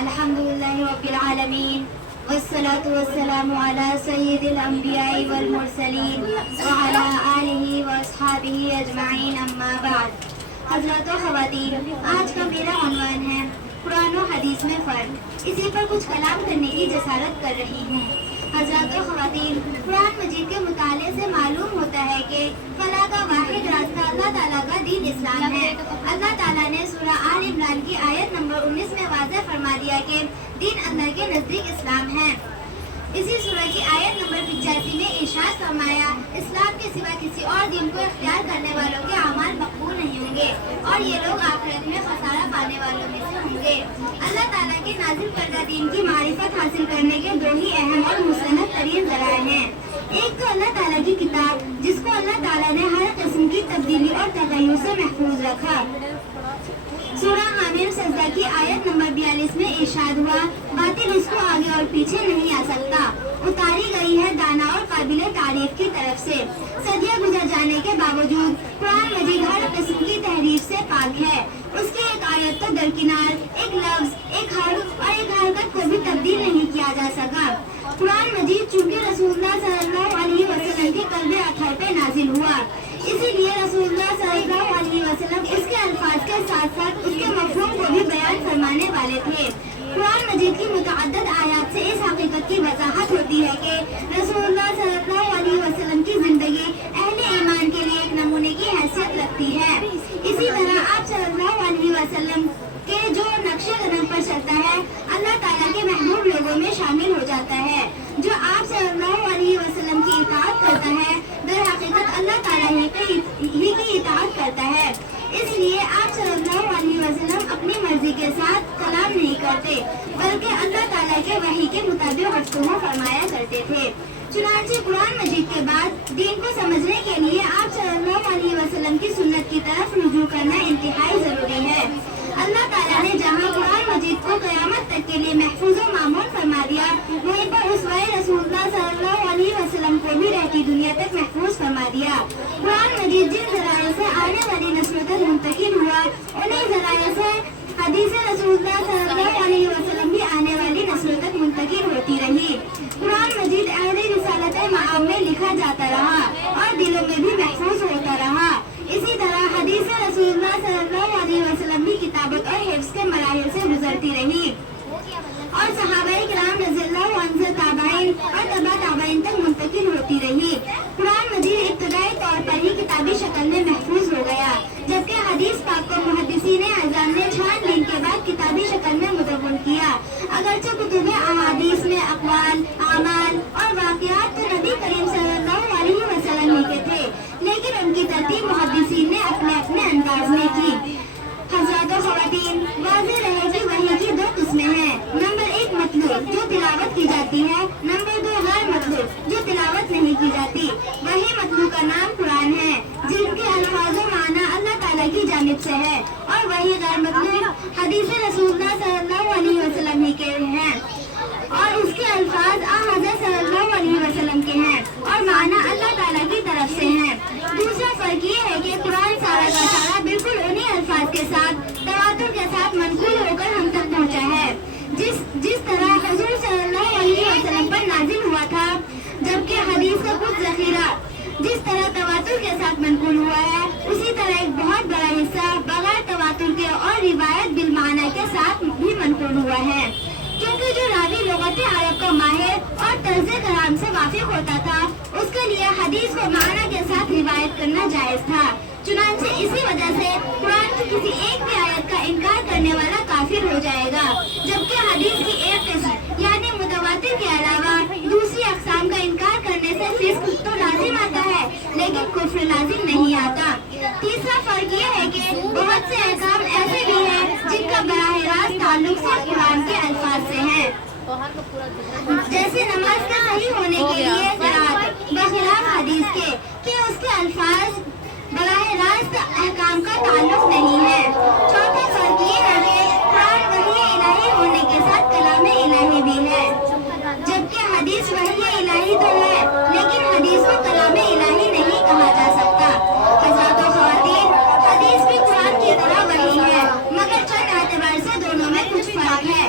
الحمدللہ رب العالمین والصلاة والسلام علی سید الانبیاء والمرسلین وعلی آلہ واصحابہ اجمعین اما بعد۔ حضرات و خواتین، آج کا میرا عنوان ہے قرآن و حدیث میں فرق۔ اسی پر کچھ کلام کرنے کی جسارت کر رہی ہوں۔ حضرات و خواتین، قرآن مجید کے مطالعے سے معلوم ہوتا ہے کہ فلاح کا واحد راستہ اللہ تعالیٰ کا دین اسلام ہے۔ اللہ تعالیٰ نے سورہ آل عمران کی آیت نمبر 19 میں واضح فرما دیا کہ دین اللہ کے نزدیک اسلام ہے۔ اسی سورہ کی آیت نمبر 85 میں ارشاد فرمایا، اسلام کے سوا کسی اور دین کو اختیار کرنے والوں کے اعمال مقبول نہیں ہوں گے اور یہ لوگ آخرت میں خسارہ پانے والوں میں سے ہوں گے۔ اللہ تعالیٰ کے نازل کردہ دین کی معرفت حاصل کرنے کے دو ہی اہم اور مستند ترین ذرائع ہیں۔ ایک تو اللہ تعالیٰ کی کتاب، جس کو اللہ تعالیٰ نے ہر قسم کی تبدیلی اور تغیر سے محفوظ رکھا۔ سورہ حامیم سجدہ کی آیت نمبر 42 میں ارشاد ہوا، باطل اس کو آگے اور پیچھے نہیں آ سکتا، اتاری گئی ہے دانا اور قابل تعریف کی طرف سے۔ صدیاں گزر جانے کے باوجود قرآن مجید ہر قسم کی تحریف سے پاک ہے۔ اس کی ایک آیت تو درکنار، ایک لفظ، ایک حرف اور ایک حرکت کو بھی تبدیل نہیں کیا جا سکا۔ قرآن مجید چونکہ رسول اللہ صلی اللہ علیہ وسلم کے قلب اطہر پہ نازل ہوا، اسی لیے رسول اللہ صلی اللہ علیہ وسلم اس کے الفاظ کے ساتھ ساتھ اس کے مفہوم کو بھی بیان فرمانے والے تھے۔ قرآن مجید کی متعدد آیات سے اس حقیقت کی وضاحت ہوتی ہے کہ رسول اللہ صلی اللہ علیہ وسلم کی زندگی اہل ایمان کے لیے ایک نمونے کی حیثیت رکھتی ہے۔ اسی طرح آپ صلی اللہ علیہ وسلم کے جو نقش قدم پر چلتا ہے، اللہ تعالیٰ کے محبوب لوگوں میں شامل ہو جاتا ہے۔ جو آپ صلی اللہ علیہ وسلم کی اطاعت کرتا ہے، در حقیقت اللہ تعالیٰ ہی کی اطاعت کرتا ہے۔ اس لیے آپ صلی اللہ علیہ وسلم اپنی مرضی کے ساتھ کلام نہیں کرتے، بلکہ اللہ تعالیٰ کے وحی کے مطابق گفتگو فرمایا کرتے تھے۔ چنانچہ قرآن مجید کے بعد دین کو سمجھنے کے لیے آپ صلی اللہ علیہ وسلم کی سنت کی طرف رجوع کرنا انتہائی ضروری ہے۔ اللہ تعالیٰ نے جہاں قرآن مجید کو قیامت تک کے لیے محفوظ و معمول فرما دیا، وہیں پر اسوۂ رسول اللہ صلی اللہ علیہ وسلم کو بھی رہتی دنیا تک محفوظ فرما دیا۔ قرآن مجید جن ذرائع سے آنے والی نسلوں تک منتقل ہوا، انہیں ذرائع سے حدیث رسول اللہ صلی اللہ علیہ وسلم بھی آنے والی نسلوں تک منتقل ہوتی رہی۔ قرآن مجید عہد رسالت مآب میں لکھا جاتا رہا اور دلوں میں بھی محفوظ ہوتا رہا۔ اسی طرح حدیث رسول اللہ صلی اللہ علیہ وسلم بھی کتابت اور حفظ کے مراحل سے گزرتی رہی اور صحابہ کرام رضی اللہ عنہ سے تابعین اور تبع تابعین تک منتقل ہوتی رہی۔ قرآن مجید ابتدائی طور پر ہی کتابی شکل میں محفوظ ہو گیا، جبکہ حدیث پاک کو محدثین اعظام نے چھان بین کے بعد کتابی شکل میں مدون کیا۔ اگرچہ کتب احادیث میں اقوال، اعمال اور واقعات تو نبی کریم صلی اللہ علیہ وسلم ہی کے تھے، لیکن ان کی ترتیب محدثین نے اپنے اپنے انداز میں کی۔ حضرات و خواتین، واضح رہے کہ وحی کی دو قسمیں ہیں، نمبر 1 مطلوب جو تلاوت کی جاتی ہے، نمبر 2 غیر مطلوب جو تلاوت نہیں کی جاتی۔ وحی مطلوب کا نام قرآن ہے، جن کے الفاظ و معنی اللہ تعالیٰ کی جانب سے ہے، اور وحی غیر مطلوب حدیث رسول اللہ صلی اللہ علیہ وسلم ہی کے ہیں اور اس کے الفاظ حضرت صلی اللہ علیہ وسلم کے ہیں اور معنی اللہ تعالیٰ کی طرف سے ہیں۔ دوسرا فرق یہ ہے کہ قرآن سارا کا سارا بالکل انہی الفاظ کے ساتھ تواتر کے ساتھ منقول ہو کر ہم تک پہنچا ہے، جس طرح حضور صلی اللہ علیہ وسلم پر نازل ہوا تھا، جبکہ حدیث کا کچھ ذخیرہ جس طرح تواتر کے ساتھ منقول ہوا ہے، اسی طرح ایک بہت بڑا حصہ بغیر تواتر کے اور روایت بالمعنی کے ساتھ بھی منقول ہوا ہے۔ کیونکہ جو راوی لغت عرب کا ماہر اور طرز کلام سے واقف ہوتا تھا، اس کے لیے حدیث کو معنی کے ساتھ روایت کرنا جائز تھا۔ چنانچہ اسی وجہ سے قرآن کی کسی ایک بھی آیت کا انکار کرنے والا کافر ہو جائے گا، جبکہ حدیث کی ایک قسم یعنی متواتر کے علاوہ دوسری اقسام کا انکار کرنے سے فسق تو لازم آتا ہے، لیکن کفر لازم نہیں آتا۔ تیسرا فرق یہ ہے کہ بہت سے احکام ایسے بھی ہیں جن کا براہ راست تعلق صرف قرآن کے الفاظ سے ہے، جیسے نماز کا صحیح ہونے کے لیے قرآن بخلاف حدیث کے کہ اس کے الفاظ براہ راست احکام کا تعلق نہیں ہے۔ چوتھا فرق یہ ہے کہ قرآن وحی الہی ہونے کے ساتھ کلام الہی بھی ہے، جبکہ حدیث وحی الہی تو ہے لیکن حدیث کو کلام الہی نہیں کہا جا سکتا۔ حضرات و خواتین، حدیث بھی قرآن کی طرح وحی ہے، مگر چند اعتبار سے دونوں میں کچھ فرق ہے۔